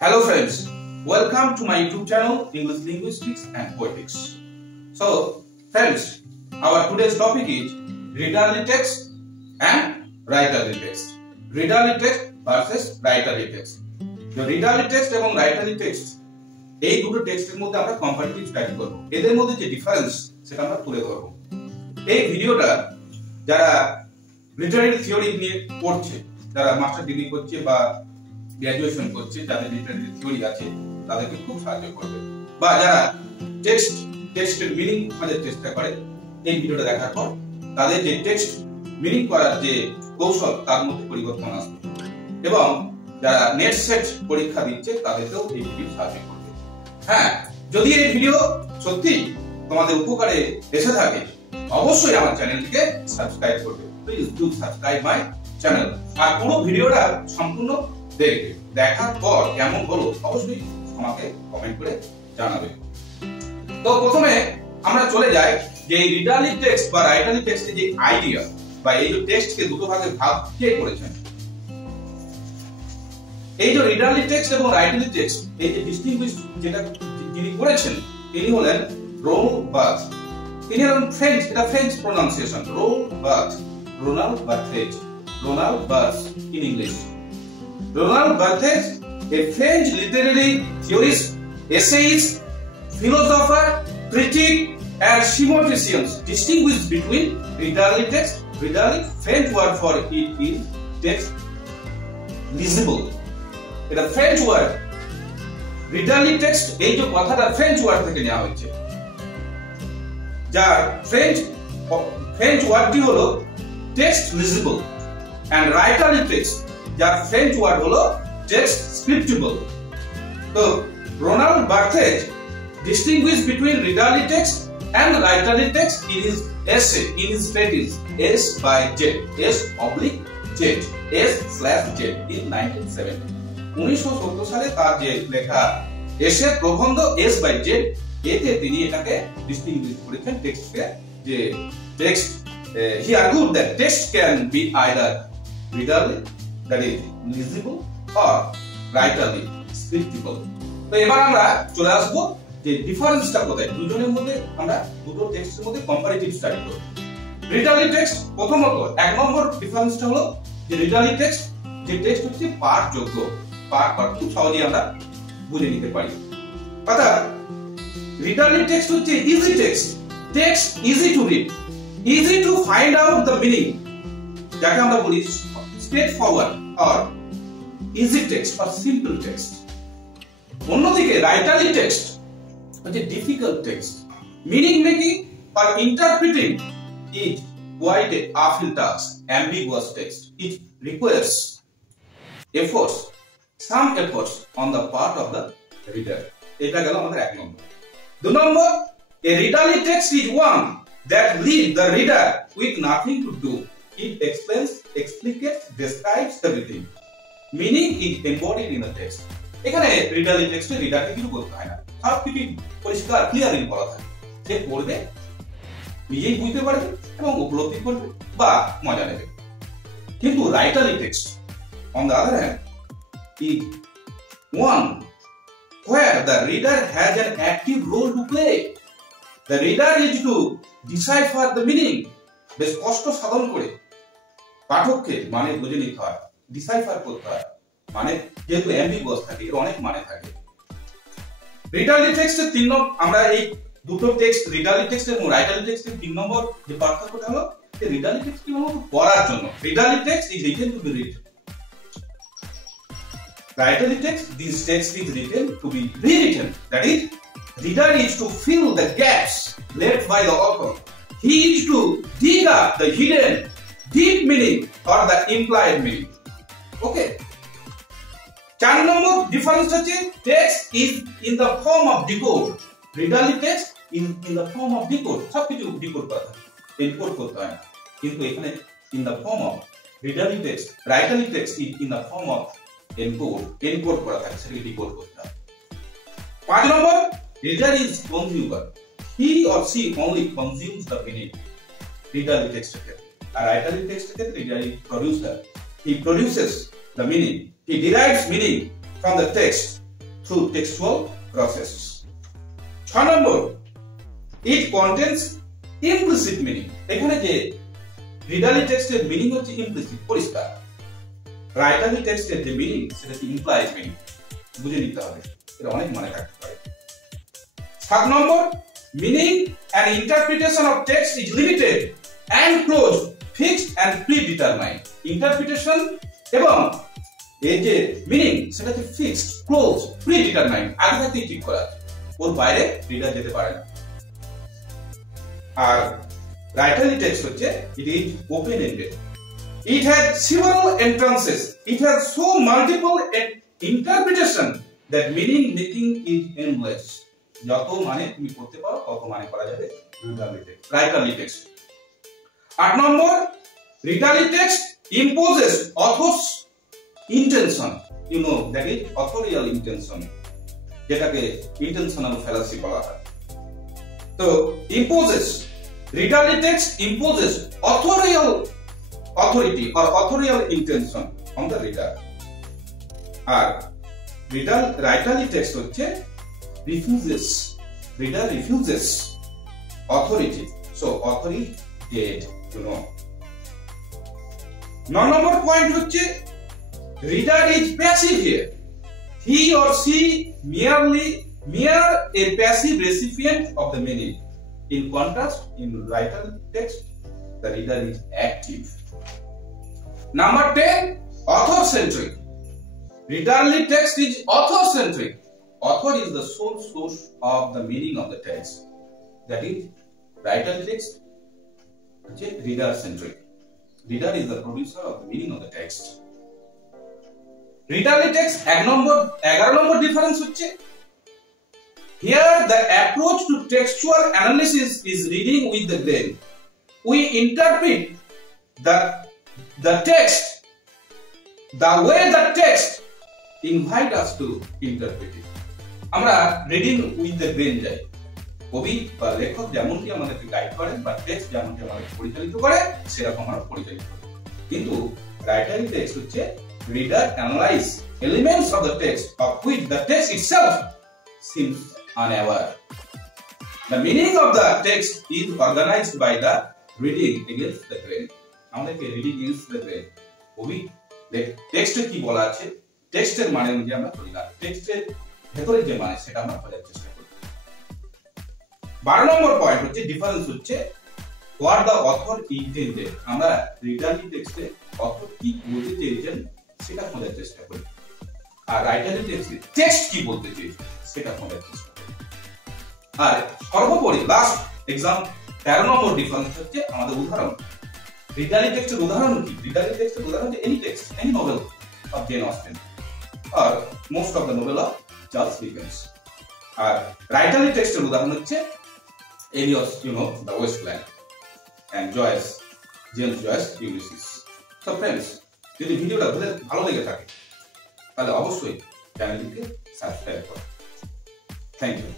Hello friends, welcome to my YouTube channel English Linguistics and Poetics. So friends, our today's topic is readerly text and writerly text. Readerly text versus writerly text. The readerly text এবং writerly text এই দুটো টেক্সটের মধ্যে আমরা comparative study করব। এদের মধ্যে যে ডিফারেন্স সেটা আমরা তুলে ধরব। এই ভিডিওটা যারা লিটারেরি থিওরি নিয়ে পড়ছে, যারা মাস্টার ডিগ্রি করছে বা গ্র্যাজুয়েশন করছে, যাদের লিটারেরি থিওরি আছে তাদেরকে খুব সাহায্য করবে, বা যারা টেক্সটের মিনিং খোঁজার চেষ্টা করে এই ভিডিওটা দেখার পর তাদের যে টেক্সট মিনিং করার যে কৌশল তার মধ্যে পরিবর্তন আসবে, এবং যারা নেট সেট পরীক্ষা দিচ্ছে তাদেরকেও এই ভিডিও সাহায্য করবে। হ্যাঁ, যদি এই ভিডিও সত্যি তোমাদের উপকারে এসে থাকে অবশ্যই আমার চ্যানেলটিকে সাবস্ক্রাইব করবে। Please do subscribe my channel. আর পুরো ভিডিওটা সম্পূর্ণ দেখবে, দেখার পর কেমন হলো অবশ্যই আমাকে কমেন্ট করে জানাবে। তো প্রথমে আমরা চলে যাই যে এই রিডারলি টেক্সট বা রাইটারলি টেক্সটের যে আইডিয়া বা এই যে টেক্সটকে দুটো ভাগে ভাগ কে করেছেন। এই যে রিডারলি টেক্সট এবং রাইটারলি টেক্সট এই যে ডিস্টিংগুইশ যেটা যিনি করেছেন তিনি হলেন রোনাল্ড বার্থ। তিনি হলেন ফ্রেঞ্চ, এটা French pronunciation, Ronald birth in English. Roland Barthes, a French literary theorist, essayist, philosopher, critic, and semantician, distinguished between readerly text. Readerly, French word for it is text legible. It's a French word. Readerly text, এই যে কথাটা French word থেকে নেওয়া হয়েছে, যার French ওয়ার্ডটি হলো text লিজিবল, and writerly text যার French word হলো টেক্সট স্ক্রিপ্টেবল। তো Ronald Barthez distinguished between readerly text and writerly text in his essay, in his treatise S/Z in 1970. 1970 সালে তার যে লেখা এসে প্রবন্ধ S/Z, এতে তিনি এটাকে ডিস্টিংগুইশ করেছেন টেক্সটকে, যে text he argued that text can be either readerly, that is legible, or writerly, scriptable. তো এবার আমরা চলে আসবো যে ডিফারেন্সটা কোথায় দুজনের মধ্যে। আমরা দুটো টেক্সটের মধ্যে কম্পারেটিভ স্টাডি করব। রিডারলি টেক্সট, প্রথমত এক নম্বর ডিফারেন্সটা হলো যে রিডারলি টেক্সট, যে টেক্সট হচ্ছে পাঠযোগ্য, পাঠ খুব সহজেই আমরা বুঝে নিতে পারি। অর্থাৎ রিডারলি টেক্সট হচ্ছে easy text easy to read, easy to find out the meaning, যাকে আমরা বলি straight forward or easy text or simple text. অন্যদিকে writerly text হচ্ছে difficult text, meaning making or interpreting it quite a uphill task, ambiguous text. It requires some efforts on the part of the reader. এটা গেল আমাদের এক নম্বর। দুই নম্বর, a readerly text is one that leaves the reader with nothing to do. It explains, explicates, describes everything, meaning is embodied in the text. এখানে রিডারলি টেক্সটে রিডারকে কিছু করতে হয় না, সবকিছু পরিষ্কার ক্লিয়ারলি বলা থাকে, সে পড়বে, নিজেই বুঝতে পারবে এবং উপলব্ধি করবে বা মজা নেবে। কিন্তু রাইটারলি text on the other hand is one where the reader has an active role to play. The reader is to decipher the meaning. বেশ কষ্ট সাধন করে পাঠককে মানে বুঝে নিতে হয়, ডিসাইফার করতে হয়, মানে যেহেতু অ্যাম্বিগুয়াস থাকে, এর অনেক মানে থাকে। রিডারলি টেক্সটের তিন নম্বর, আমরা এই দুটো টেক্সট রিডারলি টেক্সট এবং রাইটারলি টেক্সটের তিন নম্বর যে পার্থক্যটা হলো যে রিডারলি টেক্সট কি মূলত পড়ার জন্য, readerly text is written to be read, writerly text, this text is written to be rewritten, that is reader is to fill the gaps left by the author. He is to dig up the hidden deep meaning or the implied meaning. Okay. 4 number difference হচ্ছে text is in the form of decode. Readerly text in the form of decode. সবকিছু decode করা থাকে, encode করতে হয় না। কিন্তু এখানে in the form of readerly text, writerly text is in the form of encode করা থাকে, সেটাকে ডিকোড করতে হয়। 5 নম্বর, reader is consumer. He or she only consumes the meaning. Readerly text এর ক্ষেত্রে, আর writerly text এর ক্ষেত্রে reader is producer. He produces the meaning. He derives meaning from the text through textual process. 6 number, it contains implicit meaning. এখানে যে রিডারলি টেক্সটের meaning হচ্ছে implicit, পরিষ্কার। রাইটারলি টেক্সটের যে মিনিং সেটা হচ্ছে ইমপ্লাইড মিনিং, বুঝে নিতে হবে, এটা অনেক মানে থাকতে পারে। 7 নম্বর, meaning and interpretation of text is limited and closed, fixed and predetermined. Interpretation এবং এই যে মিনিং সেটা হচ্ছে ফিক্সড, ক্লোজ, প্রিডিটারমাইন্ড, আগে থেকেই ঠিক করা, ওর বাইরে রিডার যেতে পারে না। আর রাইটারলি টেক্সট হচ্ছে it is open ended, it has several entrances, it has so multiple interpretation that meaning making is endless. যত মানে তুমি করতে পারো তত মানে করা যাবে রাইটারলি text. 8 number, রিডারলি text imposes author's intention, you know, that is authorial intention, যেটাকে intentional fallacy বলা হয়। তো imposes, readerly text imposes authorial authority or authorial intention on the reader. আর writerly text হচ্ছে refuses, reader refuses authority, so authoritative, you know. 9 number point হচ্ছে reader is passive here, he or she mere a passive recipient of the meaning. In contrast, in writerly text the reader is active. Number 10, author centric. Readerly text is author centric. Author is the sole source of the meaning of the text, that is writerly text reader centric. Reader is the producer of the meaning of the text. Readerly text 11 number difference হচ্ছে here the approach to textual analysis is reading with the brain. We interpret the text the way the text invite us to interpret it. আমরা reading with the brain যাই, কবি বা লেখক যেমনটি আমাদেরকে guide করেন বা টেক্সট যেমনটি আমাদেরকে পরিচালিত করে সেরকম আমরা পরিচালিত করি। কিন্তু রাইটারলি টেক্সট হচ্ছে reader analyze elements of the text of which the text itself seems unaware. The meaning of the text is organized by the reading against the brain. আমাদেরকে রিডিং against the brain, কবি টেক্সটে কি বলা আছে টেক্সটের মানে অনুযায়ী আমরা চলি না, টেক্সটের ভেতরে যে মানে সেটা আমরা খোঁজার চেষ্টা করি। 12 নম্বর পয়েন্ট হচ্ছে ডিফারেন্স হচ্ছে what the author intended. আমরা রিডারলি টেক্সটে অথর কি বলতে চেয়েছেন সেটা খোঁজার চেষ্টা করি, আর রাইটারলি টেক্সটে টেক্সট কি বলতে চেয়েছে সেটা খোঁজার চেষ্টা করি। আর সর্বোপরি লাস্ট এক্সাম 13 নম্বর ডিফারেন্স হচ্ছে আমাদের উদাহরণ। রিডারলি টেক্সটের উদাহরণ কি? রিডারলি টেক্সটের উদাহরণ হচ্ছে any text, any novel of Jane Austen or most of the novel of Charles Dickens. আর রাইটারলি টেক্সটের উদাহরণ হচ্ছে Eliot, you know, The Wasteland and Joyce, James Joyce, Ulysses. So friends, যদি ভিডিওটা ভালো লেগে থাকে তাহলে অবশ্যই চ্যানেলটিকে সাবস্ক্রাইব করুন। Thank you.